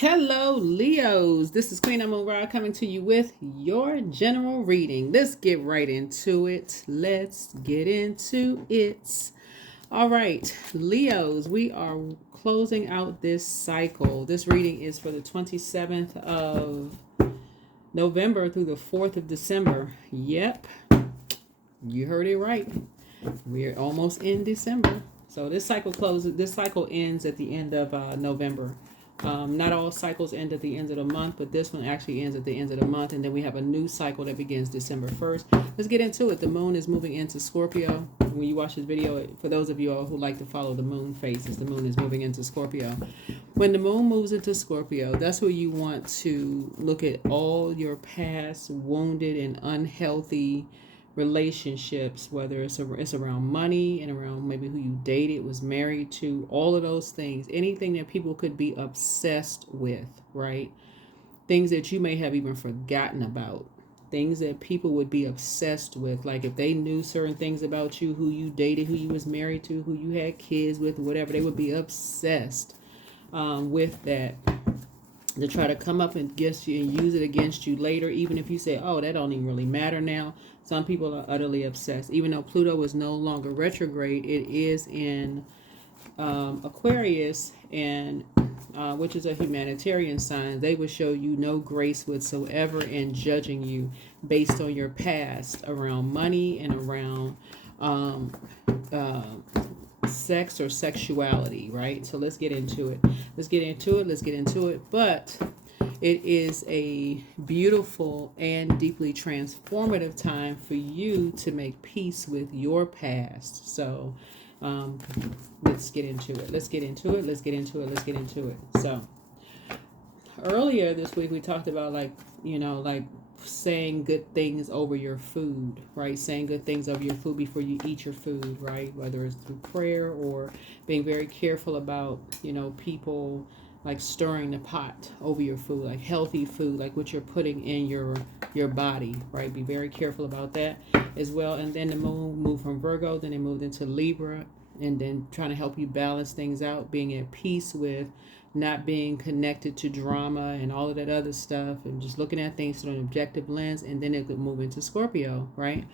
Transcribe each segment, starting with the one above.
Hello, Leos. This is Queen Amun Ra coming to you with your general reading. Let's get right into it. All right, Leos, we are closing out this cycle. This reading is for the 27th of November through the 4th of December. Yep, you heard it right. We're almost in December. So this cycle closes. This cycle ends at the end of November. Not all cycles end at the end of the month, but this one actually ends at the end of the month, and then we have a new cycle that begins December 1st. Let's get into it. The moon is moving into Scorpio. When you watch this video, for those of you all who like to follow the moon phases, the moon is moving into Scorpio. When the moon moves into Scorpio, that's where you want to look at all your past wounded and unhealthy relationships, whether it's around money and around maybe who you dated, was married to, all of those things, anything that people could be obsessed with, right? Things that you may have even forgotten about, things that people would be obsessed with, like if they knew certain things about you, who you dated, who you was married to, who you had kids with, whatever, they would be obsessed with that, to try to come up against you and use it against you later, even if you say, oh, that don't even really matter now. Some people are utterly obsessed. Even though Pluto is no longer retrograde, it is in Aquarius, and which is a humanitarian sign. They would show you no grace whatsoever in judging you based on your past around money and around sex or sexuality, right? So let's get into it. But it is a beautiful and deeply transformative time for you to make peace with your past. So let's get into it. So earlier this week we talked about like saying good things over your food, right? Saying good things over your food before you eat your food, right? Whether it's through prayer or being very careful about, people like stirring the pot over your food, like healthy food, like what you're putting in your body, right? Be very careful about that as well. And then the moon moved from Virgo, then it moved into Libra, and then trying to help you balance things out, being at peace with not being connected to drama and all of that other stuff, and just looking at things through an objective lens. And then it could move into Scorpio, right?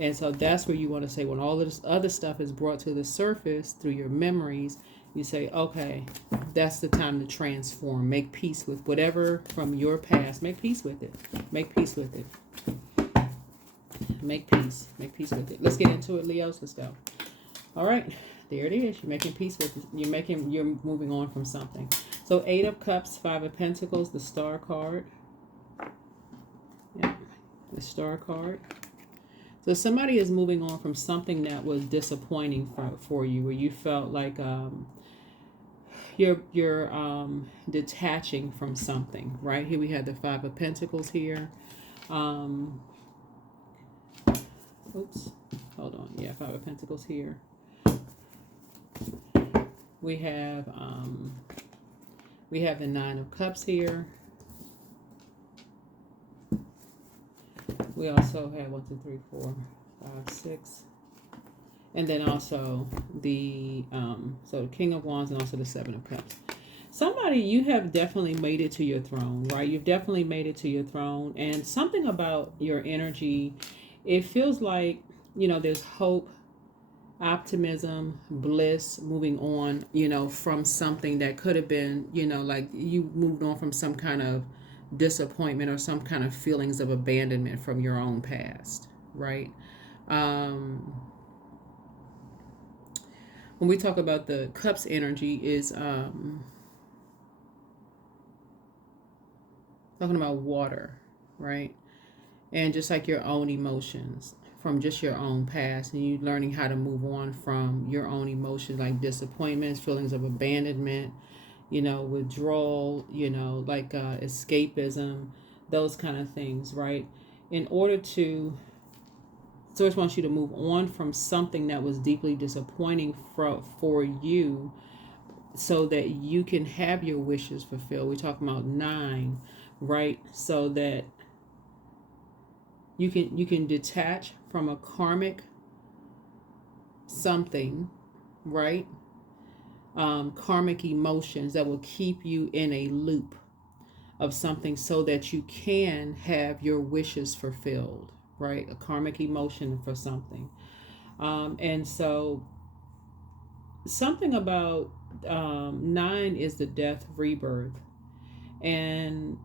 And so that's where you want to say, when all of this other stuff is brought to the surface through your memories, you say, okay, that's the time to transform, make peace with whatever from your past. Make peace with it. Make peace with it. Make peace with it. Let's get into it, Leos. Let's go. All right, there it is. You're making peace with it. You're moving on from something. So 8 of Cups, 5 of Pentacles, the Star card. Yeah, the Star card. So somebody is moving on from something that was disappointing for you, where you felt like you're detaching from something, right? Here we have the 5 of Pentacles here. Oops, hold on. Yeah, 5 of Pentacles here. We have the 9 of Cups here. We also have 1, 2, 3, 4, 5, 6, and then also the King of Wands and also the 7 of Cups. Somebody, you have definitely made it to your throne, right? You've definitely made it to your throne, and something about your energy, it feels like there's hope, optimism, bliss, moving on, from something that could have been, like you moved on from some kind of disappointment or some kind of feelings of abandonment from your own past, right? When we talk about the Cups energy is talking about water, right? And just like your own emotions from just your own past, and you learning how to move on from your own emotions, like disappointments, feelings of abandonment, withdrawal, like escapism, those kind of things, right? Source wants you to move on from something that was deeply disappointing for you, so that you can have your wishes fulfilled. We're talking about 9, right? So that you can detach from a karmic something, right? Karmic emotions that will keep you in a loop, of something so that you can have your wishes fulfilled, right? A karmic emotion for something. And so something about 9 is the death rebirth. And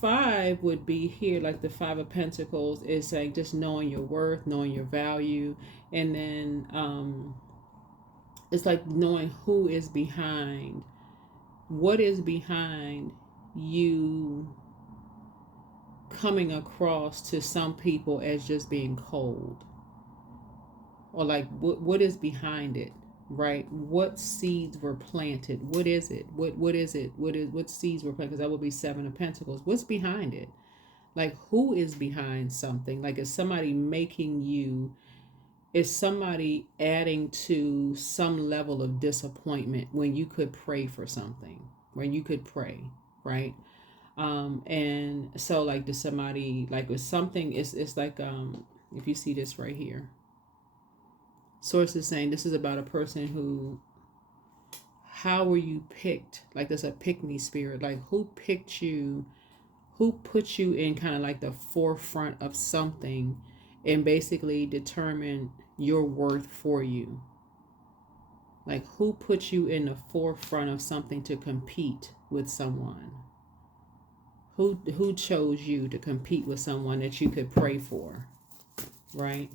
5 would be here, like the 5 of Pentacles is like just knowing your worth, knowing your value. And then it's like knowing who is behind, what is behind you coming across to some people as just being cold, or like what is behind it, right? What seeds were planted? What is it? What is it? What seeds were planted? Because that would be 7 of Pentacles. What's behind it? Like, who is behind something? Like, is somebody making you? Is somebody adding to some level of disappointment when you could pray for something? When you could pray, right? And so like, does somebody, like, with something, it's like if you see this right here, Source is saying this is about a person who, how were you picked? Like, there's a pick me spirit. Like, who picked you? Who put you in kind of like the forefront of something and basically determine your worth for you? Like, who put you in the forefront of something to compete with someone? Who chose you to compete with someone that you could pray for, right?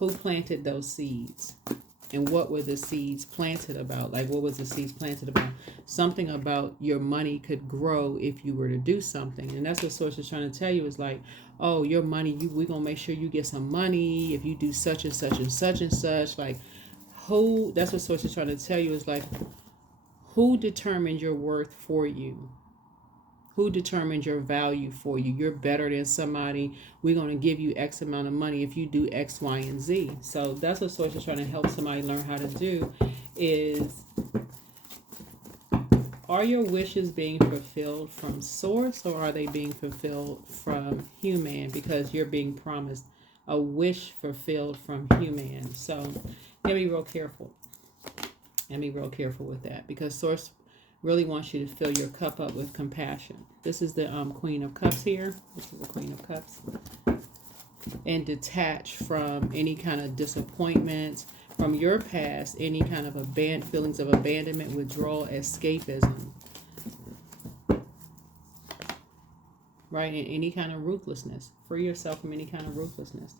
Who planted those seeds? And what were the seeds planted about? Like, what was the seeds planted about? Something about your money could grow if you were to do something. And that's what Source is trying to tell you, is like, oh, your money, we're going to make sure you get some money if you do such and such and such and such. Like, who, that's what Source is trying to tell you, is like, who determined your worth for you? Who determines your value for you? You're better than somebody. We're going to give you X amount of money if you do X, Y, and Z. So that's what Source is trying to help somebody learn how to do, is, are your wishes being fulfilled from Source, or are they being fulfilled from human? Because you're being promised a wish fulfilled from human. So you gotta be real careful. And be real careful with that, because Source really wants you to fill your cup up with compassion. This is the Queen of Cups here. This is the Queen of Cups. And detach from any kind of disappointment from your past, any kind of feelings of abandonment, withdrawal, escapism, right? And any kind of ruthlessness. Free yourself from any kind of ruthlessness.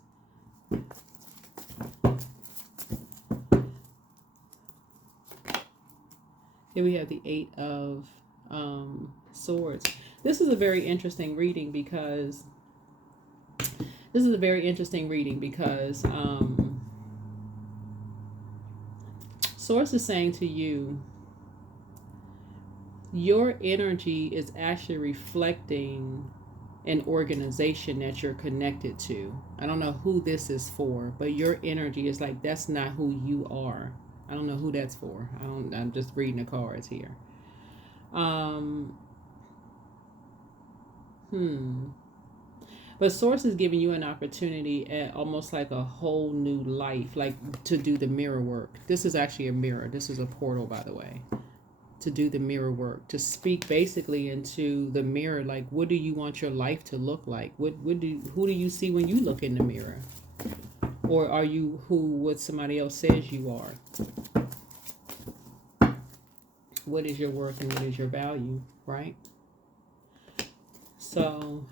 Here we have the 8 of Swords. This is a very interesting reading because Source is saying to you, your energy is actually reflecting an organization that you're connected to. I don't know who this is for, but your energy is like, that's not who you are. I don't know who that's for. I'm just reading the cards here. But Source is giving you an opportunity at almost like a whole new life, like to do the mirror work. This is actually a mirror. This is a portal, by the way. To do the mirror work, to speak basically into the mirror. Like, what do you want your life to look like? Who do you see when you look in the mirror? Or are you what somebody else says you are? What is your worth and what is your value, right? So,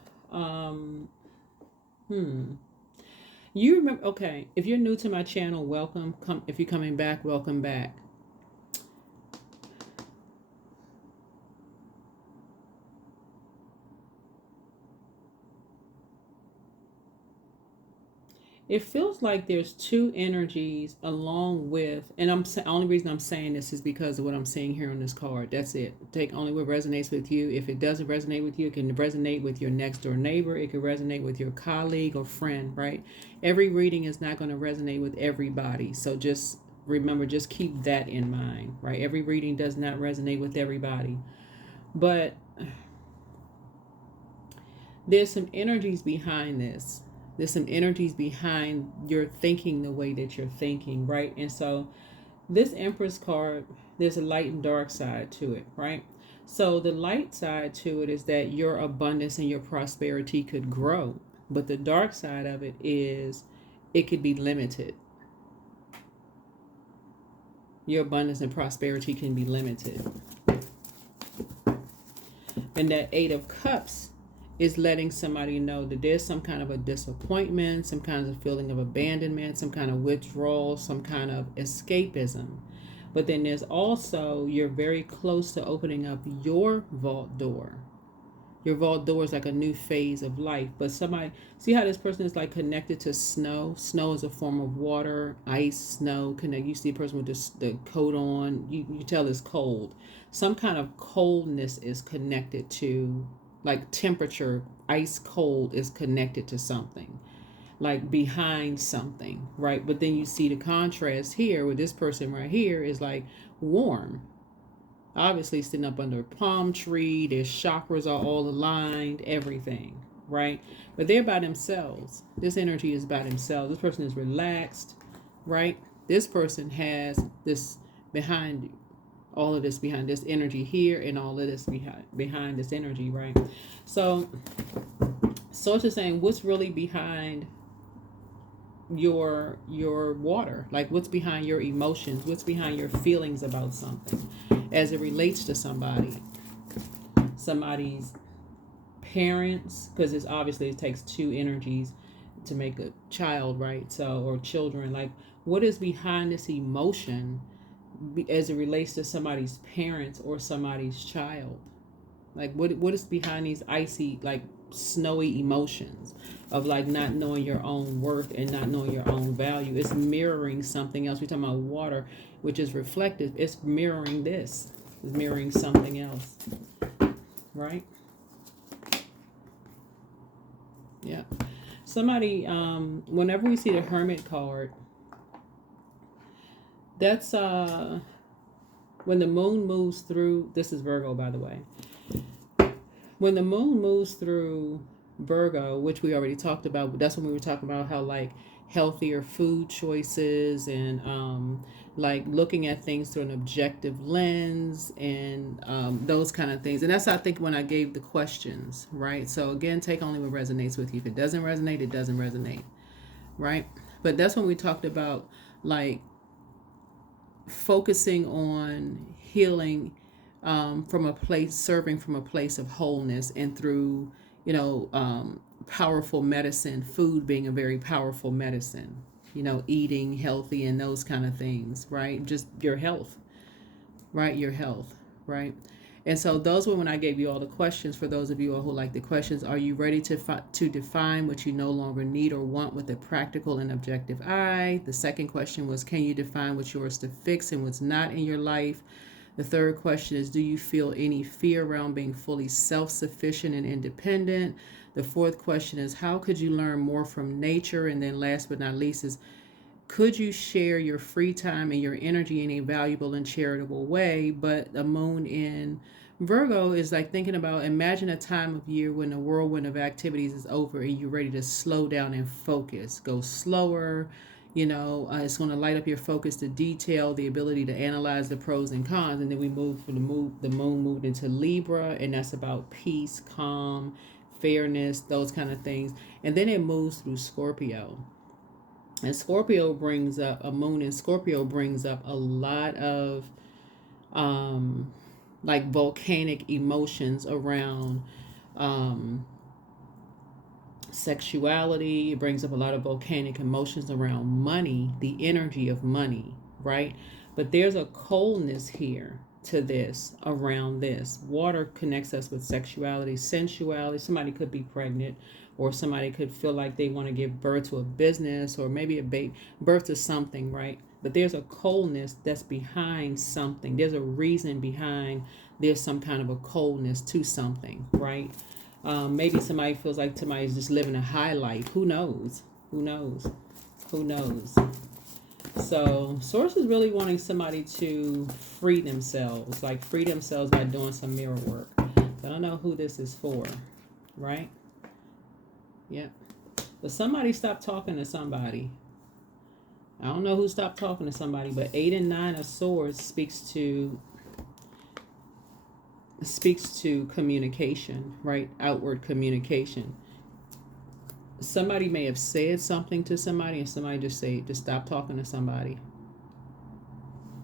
you remember, okay, if you're new to my channel, welcome. If you're coming back, welcome back. It feels like there's two energies along with, and only reason I'm saying this is because of what I'm seeing here on this card. That's it. Take only what resonates with you. If it doesn't resonate with you, it can resonate with your next door neighbor. It can resonate with your colleague or friend, right? Every reading is not going to resonate with everybody. So just remember, just keep that in mind, right? Every reading does not resonate with everybody. But there's some energies behind this. There's some energies behind your thinking the way that you're thinking, right? And so This Empress card, there's a light and dark side to it, right? So the light side to it is that your abundance and your prosperity could grow, but the dark side of it is it could be limited. Your abundance and prosperity can be limited. And that Eight of Cups is letting somebody know that there's some kind of a disappointment, some kind of feeling of abandonment, some kind of withdrawal, some kind of escapism. But then there's also, you're very close to opening up your vault door. Your vault door is like a new phase of life. But somebody, see how this person is like connected to snow? Snow is a form of water, ice, snow. Connect. You see a person with the coat on. You tell it's cold. Some kind of coldness is connected to, like temperature, ice cold is connected to something, like behind something, right? But then you see the contrast here with this person right here is like warm. Obviously sitting up under a palm tree, their chakras are all aligned, everything, right? But they're by themselves. This energy is by themselves. This person is relaxed, right? This person has this behind, all of this behind this energy here, and all of this behind this energy, right? So it's saying what's really behind your water, like what's behind your emotions, what's behind your feelings about something as it relates to somebody's parents, because it's obviously it takes two energies to make a child, right? So, or children, like what is behind this emotion as it relates to somebody's parents or somebody's child? Like what is behind these icy, like snowy emotions of like not knowing your own worth and not knowing your own value? It's mirroring something else. We're talking about water, which is reflective. It's mirroring this. It's mirroring something else, right? Yeah. Somebody, whenever we see the Hermit card, that's when the moon moves through. This is Virgo, by the way. When the moon moves through Virgo, which we already talked about, but that's when we were talking about how like healthier food choices and like looking at things through an objective lens and those kind of things. And that's, I think, when I gave the questions, right? So again, take only what resonates with you. If it doesn't resonate, it doesn't resonate, right? But that's when we talked about like focusing on healing from a place, serving from a place of wholeness, and through, powerful medicine, food being a very powerful medicine, eating healthy and those kind of things, right? Just your health, right? Your health, right? And so those were when I gave you all the questions. For those of you who like the questions, are you ready to define what you no longer need or want with a practical and objective eye? The second question was, can you define what's yours to fix and what's not in your life? The third question is, do you feel any fear around being fully self-sufficient and independent? The fourth question is, how could you learn more from nature? And then last but not least is, could you share your free time and your energy in a valuable and charitable way? But the moon in Virgo is like thinking about, imagine a time of year when the whirlwind of activities is over and you're ready to slow down and focus. Go slower. It's going to light up your focus to detail, the ability to analyze the pros and cons. And then we move from the moon moved into Libra, and that's about peace, calm, fairness, those kind of things. And then it moves through Scorpio. And Scorpio brings up, a moon in Scorpio brings up a lot of like volcanic emotions around sexuality. It brings up a lot of volcanic emotions around money, the energy of money, right? But there's a coldness here to this, around this. Water connects us with sexuality, sensuality. Somebody could be pregnant, or somebody could feel like they want to give birth to a business, or maybe a baby, birth to something, right? But there's a coldness that's behind something. There's a reason behind, there's some kind of a coldness to something, right? Maybe somebody feels like somebody's just living a high life. Who knows? Who knows? Who knows? So Source is really wanting somebody to free themselves, like free themselves by doing some mirror work. I don't know who this is for, right? Yeah. But somebody stop talking to somebody. I don't know who stopped talking to somebody, but 8 and 9 of Swords speaks to communication, right? Outward communication. Somebody may have said something to somebody, and somebody just stop talking to somebody.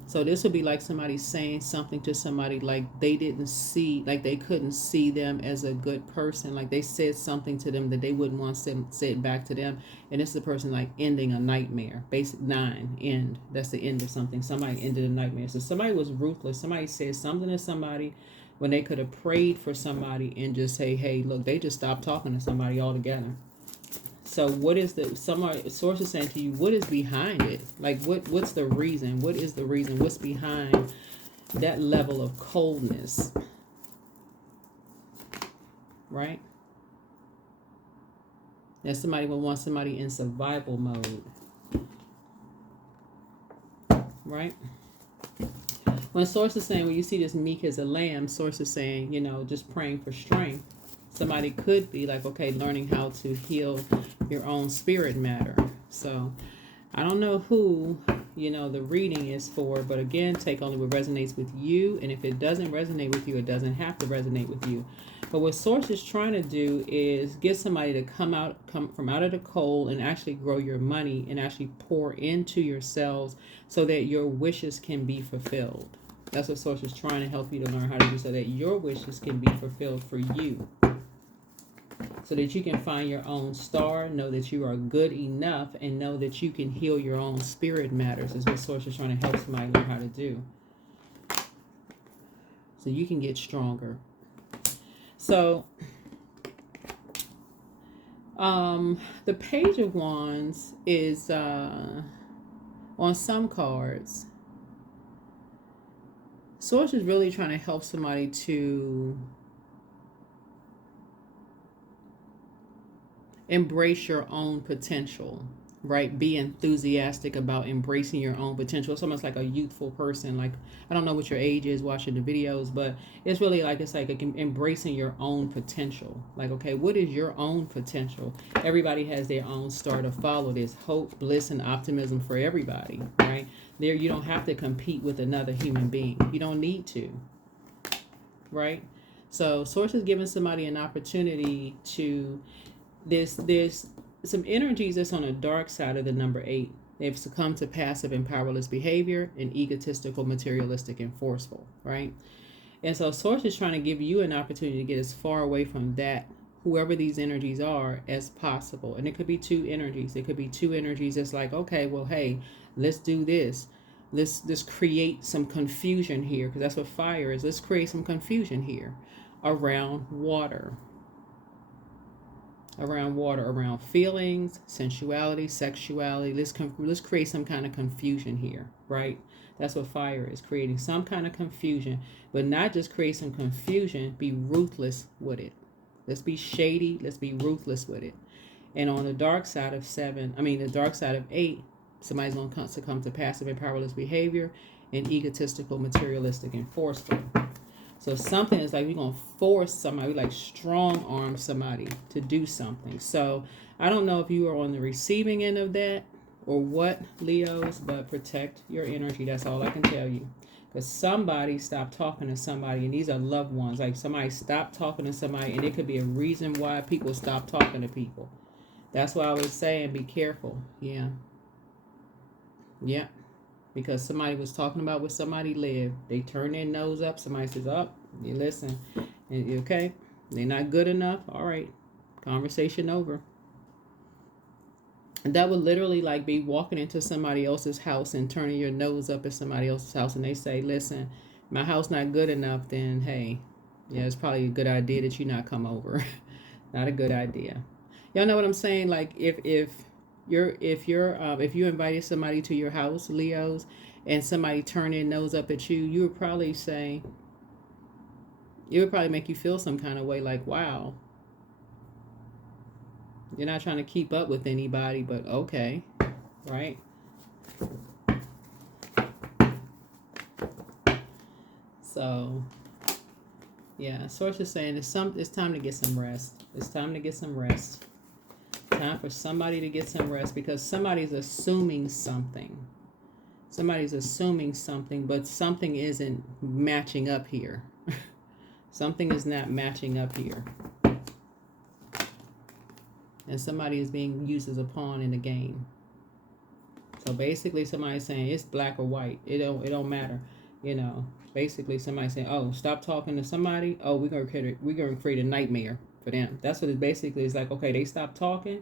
So this would be like somebody saying something to somebody like they didn't see, like they couldn't see them as a good person. Like they said something to them that they wouldn't want to say it back to them. And it's the person like ending a nightmare. Basic 9, end. That's the end of something. Somebody ended a nightmare. So somebody was ruthless. Somebody said something to somebody when they could have prayed for somebody and just say, hey, look, they just stopped talking to somebody altogether. So what is the source is saying to you, what is behind it? Like what's the reason? What is the reason? What's behind that level of coldness? Right? That somebody would want somebody in survival mode. Right? When source is saying, when you see this meek as a lamb, source is saying, just praying for strength. Somebody could be like, okay, learning how to heal your own spirit matter. So I don't know who, the reading is for, but again, take only what resonates with you. And if it doesn't resonate with you, it doesn't have to resonate with you. But what source is trying to do is get somebody to come from out of the cold and actually grow your money and actually pour into yourselves so that your wishes can be fulfilled. That's what source is trying to help you to learn how to do, so that your wishes can be fulfilled for you. So that you can find your own star, know that you are good enough, and know that you can heal your own spirit matters, is what source is trying to help somebody learn how to do. So you can get stronger. So the Page of Wands is on some cards. Source is really trying to help somebody to embrace your own potential, right? Be enthusiastic about embracing your own potential. It's almost like a youthful person. Like, I don't know what your age is watching the videos, but it's really like, it's like embracing your own potential. Like, okay, what is your own potential? Everybody has their own star to follow. There's hope, bliss, and optimism for everybody, right? There, you don't have to compete with another human being. You don't need to, right? So source is giving somebody an opportunity to, there's some energies that's on the dark side of the number 8. They've succumbed to passive and powerless behavior and egotistical, materialistic, and forceful, right? And so source is trying to give you an opportunity to get as far away from that, whoever these energies are, as possible. And it could be 2 energies. It could be 2 energies that's like, okay, well, hey, let's do this. Let's create some confusion here, because that's what fire is. Let's create some confusion here around water. Around feelings, sensuality, sexuality. Let's create some kind of confusion here, right? That's what fire is, creating some kind of confusion, but not just create some confusion, be ruthless with it. Let's be shady, let's be ruthless with it. And on the dark side of the dark side of 8, somebody's going to succumb to passive and powerless behavior and egotistical, materialistic, and forceful. So something is like, we're going to force somebody, like strong arm somebody to do something. So I don't know if you are on the receiving end of that or what, Leos, but protect your energy. That's all I can tell you. Because somebody stopped talking to somebody, and these are loved ones. Like somebody stopped talking to somebody, and it could be a reason why people stop talking to people. That's why I was saying be careful. Yeah. Because somebody was talking about where somebody lived. They turn their nose up. Somebody says, oh, you listen. And, okay, they're not good enough. All right, conversation over. And that would literally like be walking into somebody else's house and turning your nose up at somebody else's house. And they say, listen, my house not good enough. Then, hey, yeah, it's probably a good idea that you not come over. Not a good idea. Y'all know what I'm saying? Like if you invited somebody to your house, Leos, and somebody turned their nose up at you, you would probably say, it would probably make you feel some kind of way, like, wow, you're not trying to keep up with anybody, but okay, right? So yeah, source is saying it's time to get some rest. It's time to get some rest. Time for somebody to get some rest because somebody's assuming something. Somebody's assuming something, but something isn't matching up here. Something is not matching up here. And somebody is being used as a pawn in the game. So basically somebody's saying it's black or white. It don't matter. You know, basically somebody saying, oh, stop talking to somebody. Oh, we're gonna create a nightmare for them. That's what it basically is. Like, okay, they stop talking.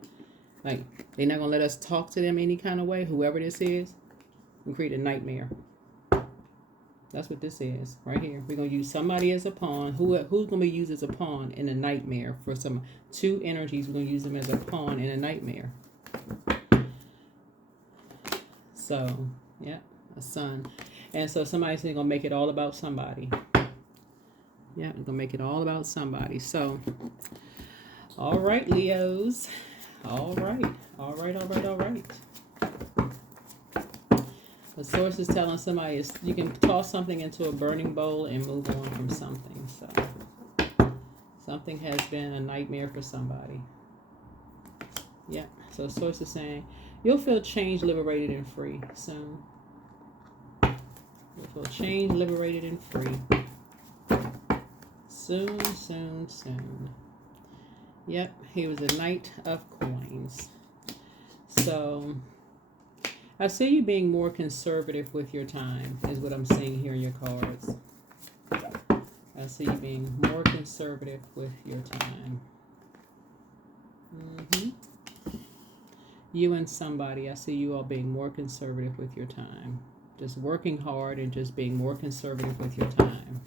Like, they're not gonna let us talk to them any kind of way, whoever this is. We create a nightmare. That's what this is right here. We're gonna use somebody as a pawn. Who's gonna be used as a pawn in a nightmare for some two energies? We're gonna use them as a pawn in a nightmare. So yeah, a sun, and so somebody's gonna make it all about somebody. Yeah, we're gonna make it all about somebody. So, all right, Leos. All right. The source is telling somebody is you can toss something into a burning bowl and move on from something. So something has been a nightmare for somebody. Yeah. So the source is saying you'll feel changed, liberated, and free soon. You'll feel changed, liberated, and free. Soon. Yep. He was a Knight of Coins. So I see you being more conservative with your time, is what I'm seeing here in your cards. I see you being more conservative with your time. You and somebody, I see you all being more conservative with your time. Just working hard and just being more conservative with your time.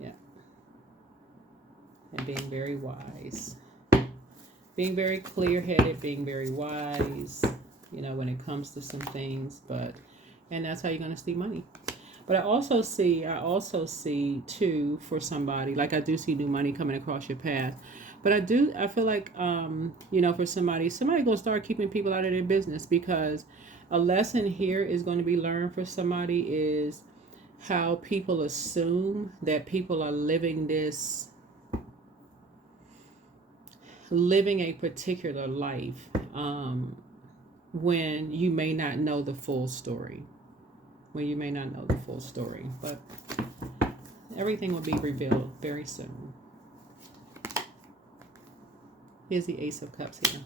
Yeah. And being very wise. Being very clear-headed, being very wise, you know, when it comes to some things, and that's how you're going to see money. But I also see too, for somebody, like I do see new money coming across your path. But I feel like, you know, for somebody going to start keeping people out of their business, because a lesson here is going to be learned for somebody is how people assume that people are living a particular life when you may not know the full story. But everything will be revealed very soon. Here's the Ace of Cups here.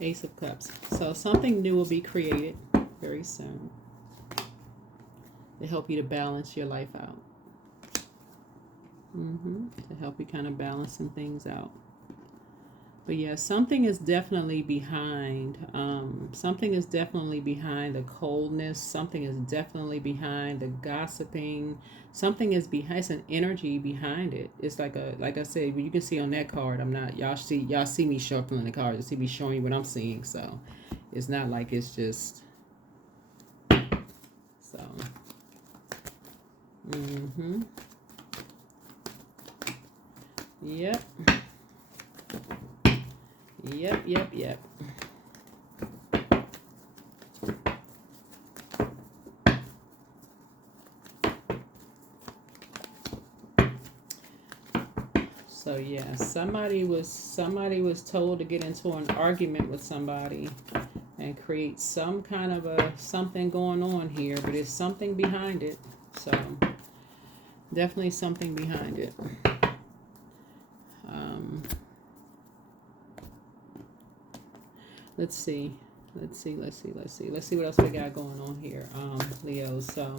Ace of Cups. So something new will be created very soon to help you to balance your life out. To help you kind of balance some things out. But yeah, something is definitely behind. Something is definitely behind the coldness. Something is definitely behind the gossiping. Something is behind. It's an energy behind it. It's like I said, you can see on that card. Y'all see me shuffling the cards. You see me showing you what I'm seeing. So it's not like it's just. So. Yep. So yeah, somebody was told to get into an argument with somebody and create some kind of something going on here, but it's something behind it. So definitely something behind it. Let's see what else we got going on here, Leo. So,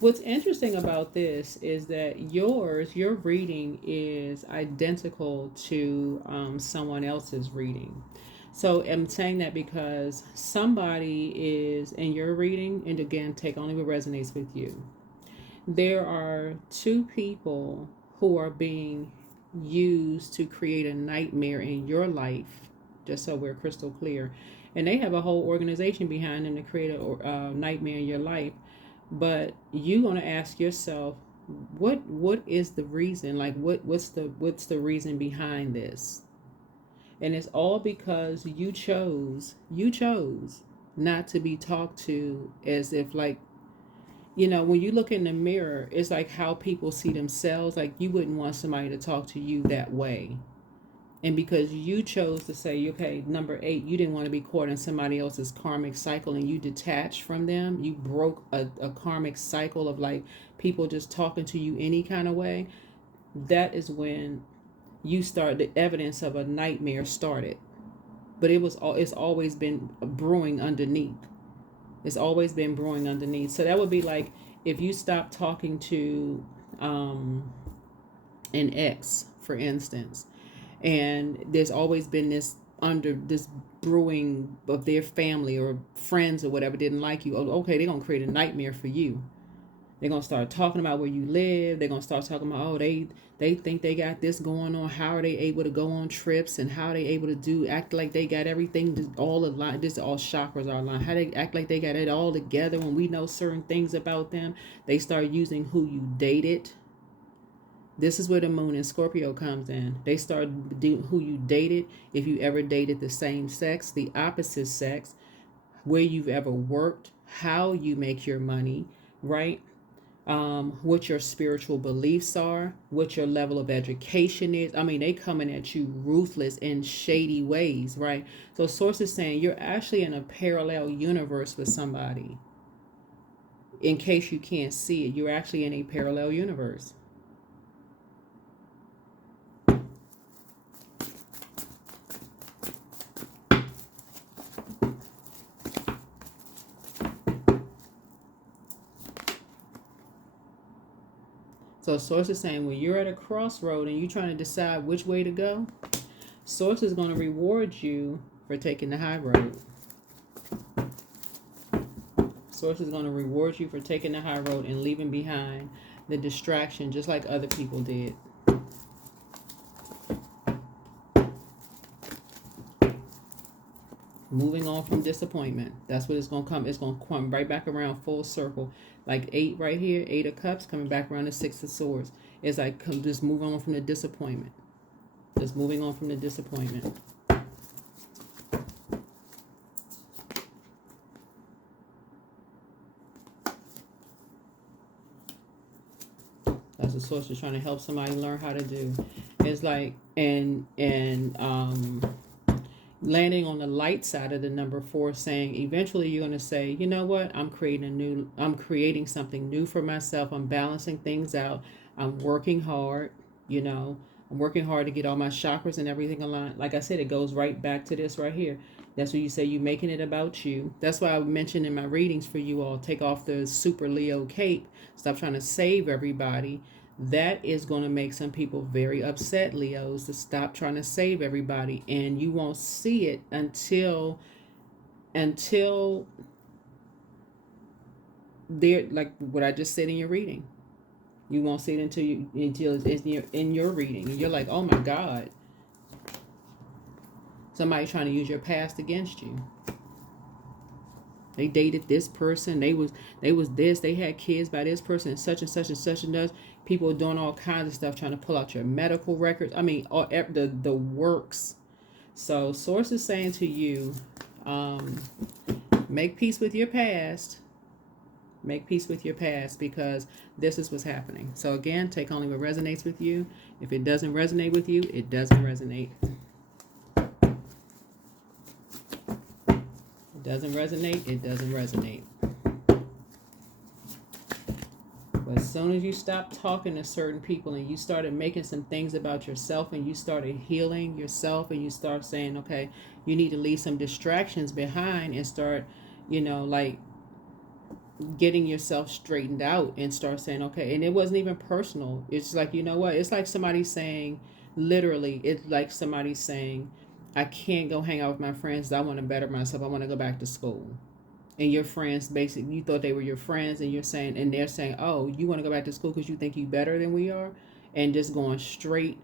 what's interesting about this is that your reading is identical to someone else's reading. So I'm saying that because somebody is in your reading, and again, take only what resonates with you. There are two people who are being used to create a nightmare in your life, just so we're crystal clear. And they have a whole organization behind them to create a nightmare in your life. But you're going to ask yourself, what is the reason? Like, what's the reason behind this? And it's all because you chose not to be talked to as if like, when you look in the mirror, it's like how people see themselves. Like you wouldn't want somebody to talk to you that way. And because you chose to say, okay, number 8, you didn't want to be caught in somebody else's karmic cycle and you detached from them. You broke a karmic cycle of like people just talking to you any kind of way. That is when you start, the evidence of a nightmare started. But it's always been brewing underneath. It's always been brewing underneath. So that would be like if you stop talking to an ex, for instance, and there's always been this under this brewing of their family or friends or whatever didn't like you. Oh, okay, they're gonna create a nightmare for you. They're gonna start talking about where you live. They're gonna start talking about, oh, they think they got this going on. How are they able to go on trips and how are they able to act like they got everything all aligned? This all chakras are aligned. How they act like they got it all together when we know certain things about them. They start using who you dated. This is where the moon in Scorpio comes in. They start doing who you dated, if you ever dated the same sex, the opposite sex, where you've ever worked, how you make your money, right? What your spiritual beliefs are, what your level of education is. I mean, they coming at you ruthless in shady ways, right? So source is saying you're actually in a parallel universe with somebody. In case you can't see it, you're actually in a parallel universe. So source is saying when you're at a crossroad and you're trying to decide which way to go, source is going to reward you for taking the high road. Source is going to reward you for taking the high road and leaving behind the distraction just like other people did. Moving on from disappointment. That's what it's going to come. It's going to come right back around full circle. Like 8 right here, 8 of Cups coming back around the 6 of Swords. It's like just moving on from the disappointment. Just moving on from the disappointment. That's the source is trying to help somebody learn how to do. It's like landing on the light side of the number 4, saying eventually you're going to say, you know what, I'm creating something new for myself. I'm balancing things out. I'm working hard, I'm working hard to get all my chakras and everything aligned. Like I said, it goes right back to this right here. That's what you say, you making it about you. That's why I mentioned in my readings for you all, take off the super Leo cape. Stop trying to save everybody. That is going to make some people very upset, Leos, to stop trying to save everybody. And you won't see it until they're like what I just said in your reading. You won't see it until it's in your reading. And you're like, oh my God. Somebody trying to use your past against you. They dated this person. They was this. They had kids by this person, and such and such and such and such. People doing all kinds of stuff, trying to pull out your medical records. I mean, all the works. So, source is saying to you, make peace with your past. Make peace with your past, because this is what's happening. So again, take only what resonates with you. If it doesn't resonate with you, it doesn't resonate. Doesn't resonate, it doesn't resonate. But as soon as you stop talking to certain people and you started making some things about yourself and you started healing yourself and you start saying, okay, you need to leave some distractions behind and start, like getting yourself straightened out and start saying, okay, and it wasn't even personal. It's like, you know what? It's like somebody saying, literally, it's like somebody saying, I can't go hang out with my friends. I want to better myself. I want to go back to school. And your friends, basically, you thought they were your friends, and they're saying, oh, you want to go back to school because you think you better than we are, and just going straight,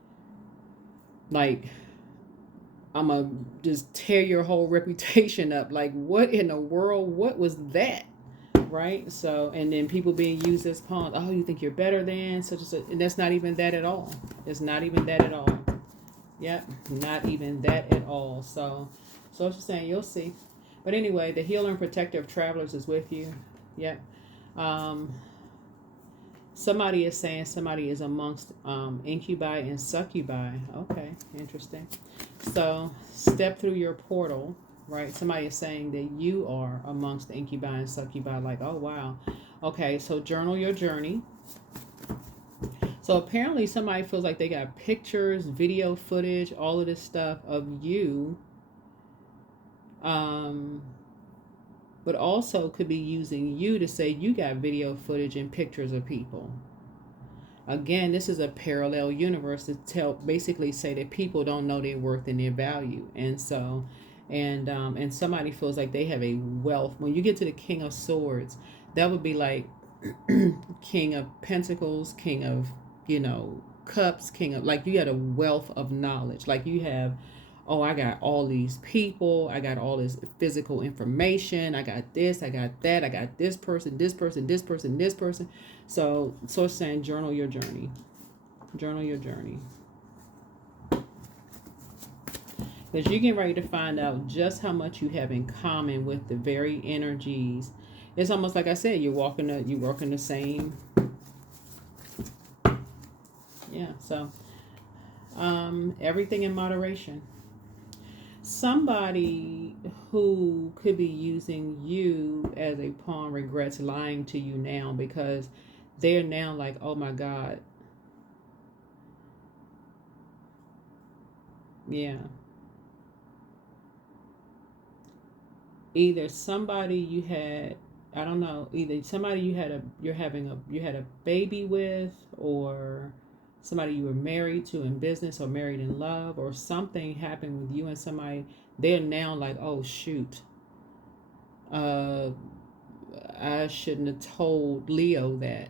like, I'm going to just tear your whole reputation up. Like, what in the world? What was that? Right? So, and then people being used as pawns. Oh, you think you're better than such and such. And that's not even that at all. It's not even that at all. Yep, not even that at all. So it's just saying, you'll see. But anyway, the healer and protector of travelers is with you. Yep. Um, somebody is saying somebody is amongst incubi and succubi. Okay, interesting. So step through your portal, right? Somebody is saying that you are amongst the incubi and succubi. Like, oh wow. Okay, so journal your journey. So apparently somebody feels like they got pictures, video footage, all of this stuff of you. But also could be using you to say you got video footage and pictures of people. Again, this is a parallel universe to basically say that people don't know their worth and their value. And so, and somebody feels like they have a wealth. When you get to the King of Swords, that would be like King of Pentacles, King of, Cups, King of, like you got a wealth of knowledge. Like you have, oh, I got all these people, I got all this physical information, I got this, I got that, I got this person, this person, this person, this person. So it's saying journal your journey. Journal your journey. Because you're getting ready to find out just how much you have in common with the very energies. It's almost like I said, you're working the same. Yeah, so everything in moderation. Somebody who could be using you as a pawn regrets lying to you now because they're now like, oh my God. Yeah. Either somebody you had, I don't know, either somebody you had a baby with, or somebody you were married to in business or married in love, or something happened with you and somebody. They're now like, oh shoot, I shouldn't have told Leo that.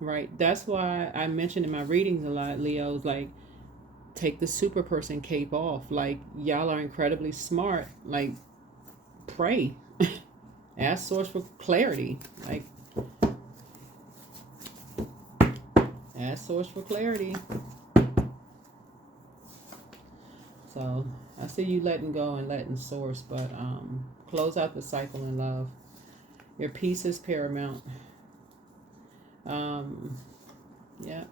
Right. That's why I mentioned in my readings a lot, Leo's like, take the super person cape off. Like, y'all are incredibly smart. Like, pray. Ask source for clarity. Like, ask source for clarity. So I see you letting go and letting source, but close out the cycle in love. Your peace is paramount. Yeah.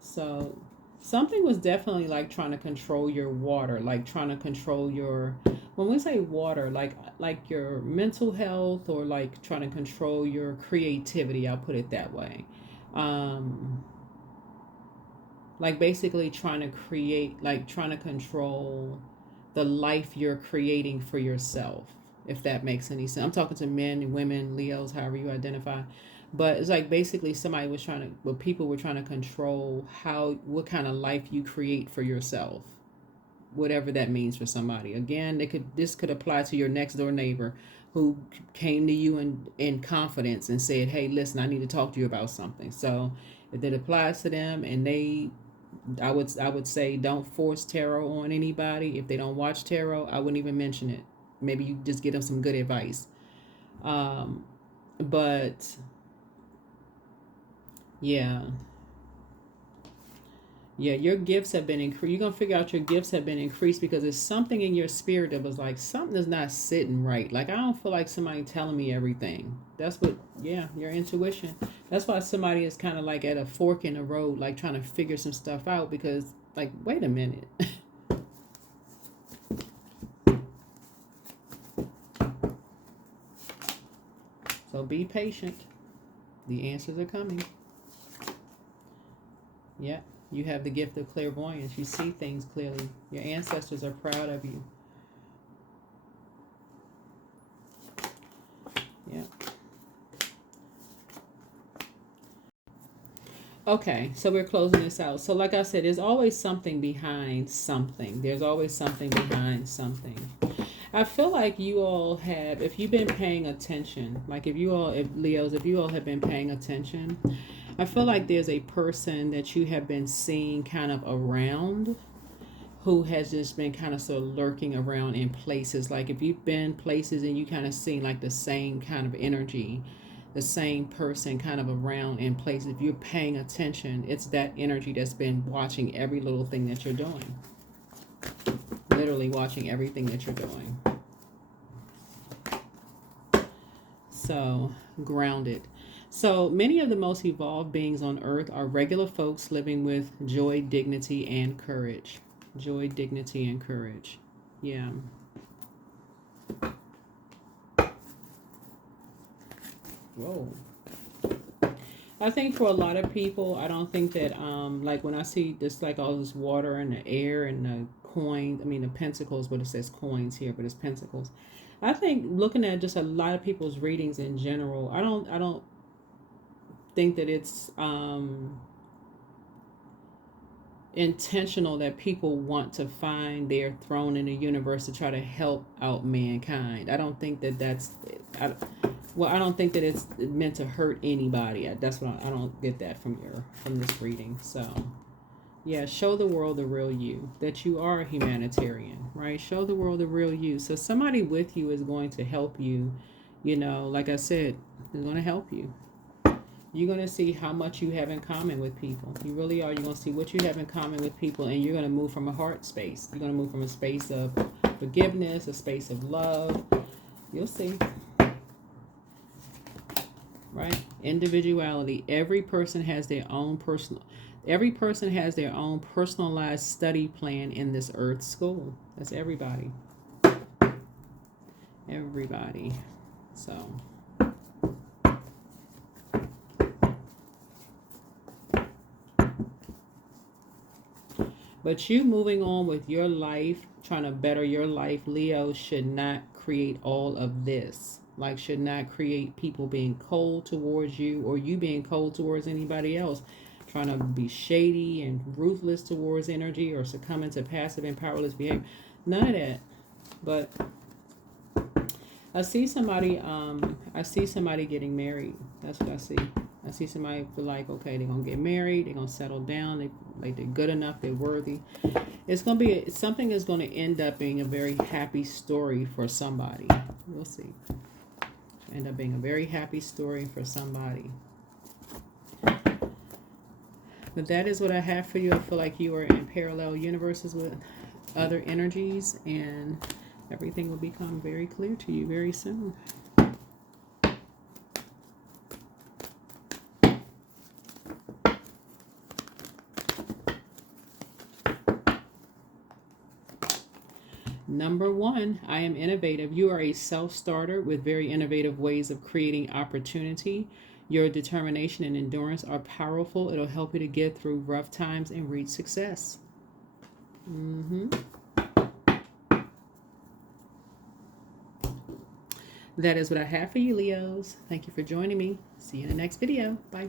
So something was definitely like trying to control your water, like trying to control your, when we say water, like your mental health, or like trying to control your creativity, I'll put it that way. Like basically trying to create, like trying to control the life you're creating for yourself, if that makes any sense. I'm talking to men, women, Leos, however you identify. But it's like basically somebody was trying to, well, people were trying to control what kind of life you create for yourself, whatever that means for somebody. Again, this could apply to your next door neighbor who came to you in confidence and said, hey, listen, I need to talk to you about something. So if it applies to them, and I would say don't force tarot on anybody. If they don't watch tarot, I wouldn't even mention it. Maybe you just give them some good advice. But yeah, your gifts have been increased. You're gonna figure out your gifts have been increased because there's something in your spirit that was like, something is not sitting right. Like, I don't feel like somebody telling me everything. That's what, yeah, your intuition. That's why somebody is kind of like at a fork in the road, like trying to figure some stuff out, because like, wait a minute. So be patient. The answers are coming. Yeah. You have the gift of clairvoyance. You see things clearly. Your ancestors are proud of you. Yeah. Okay, so we're closing this out. So like I said, there's always something behind something. There's always something behind something. I feel like you all have, if you've been paying attention, like if you all have been paying attention, I feel like there's a person that you have been seeing kind of around, who has just been kind of sort of lurking around in places. Like if you've been places and you kind of seen like the same kind of energy, the same person kind of around in places, if you're paying attention, it's that energy that's been watching every little thing that you're doing. Literally watching everything that you're doing. So, grounded. So, many of the most evolved beings on earth are regular folks living with joy, dignity, and courage. Joy, dignity, and courage. Yeah. Whoa. I think for a lot of people, I don't think that like when I see this like all this water and the air and the coins, I mean the pentacles, but it says coins here, but it's pentacles. I think looking at just a lot of people's readings in general, I don't think that it's intentional that people want to find their throne in the universe to try to help out mankind. I don't think that that's I, well, I don't think that it's meant to hurt anybody. That's what I don't get that from this reading. So, yeah, show the world the real you, that you are a humanitarian, right? Show the world the real you. So somebody with you is going to help you, like I said, is going to help you. You're going to see how much you have in common with people. You really are. You're going to see what you have in common with people, and you're going to move from a heart space. You're going to move from a space of forgiveness, a space of love. You'll see. Right? Individuality. Every person has their own personalized study plan in this earth school. That's everybody. Everybody. So but you moving on with your life, trying to better your life, Leo, should not create all of this. Like, should not create people being cold towards you or you being cold towards anybody else. Trying to be shady and ruthless towards energy or succumbing to passive and powerless behavior. None of that. But I see somebody getting married. That's what I see. I see somebody feel like, okay, they're gonna get married, they're gonna settle down, they're good enough, they're worthy. It's gonna be something is gonna end up being a very happy story for somebody. We'll see. End up being a very happy story for somebody. But that is what I have for you. I feel like you are in parallel universes with other energies, and everything will become very clear to you very soon. Number 1, I am innovative. You are a self-starter with very innovative ways of creating opportunity. Your determination and endurance are powerful. It'll help you to get through rough times and reach success. That is what I have for you, Leos. Thank you for joining me. See you in the next video. Bye.